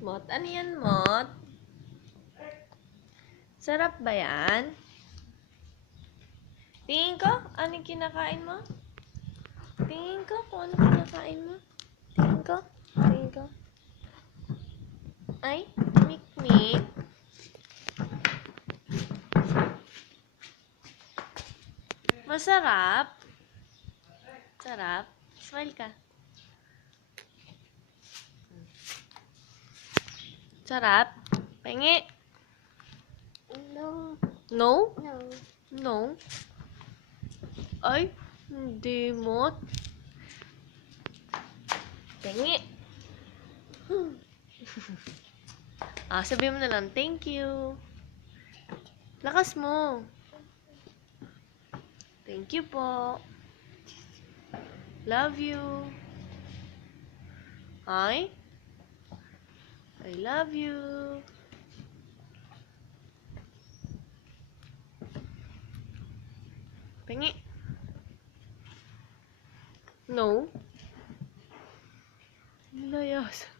Mot, ano yan, Mot? Sarap ba yan? Tingin ko, ano yung kinakain mo? Tingin ko kung ano kinakain mo. Tingin ko. Tingin ko. Ay, mikmik. Masarap. Sarap. Smile ka. Sarap. Pengi. No. No? No. No? Ay, hindi mo. Pengi. Sabihin mo na lang, thank you. Lakas mo. Thank you po. Love you. Ay? I love you. Pengi. No? Nilayasan.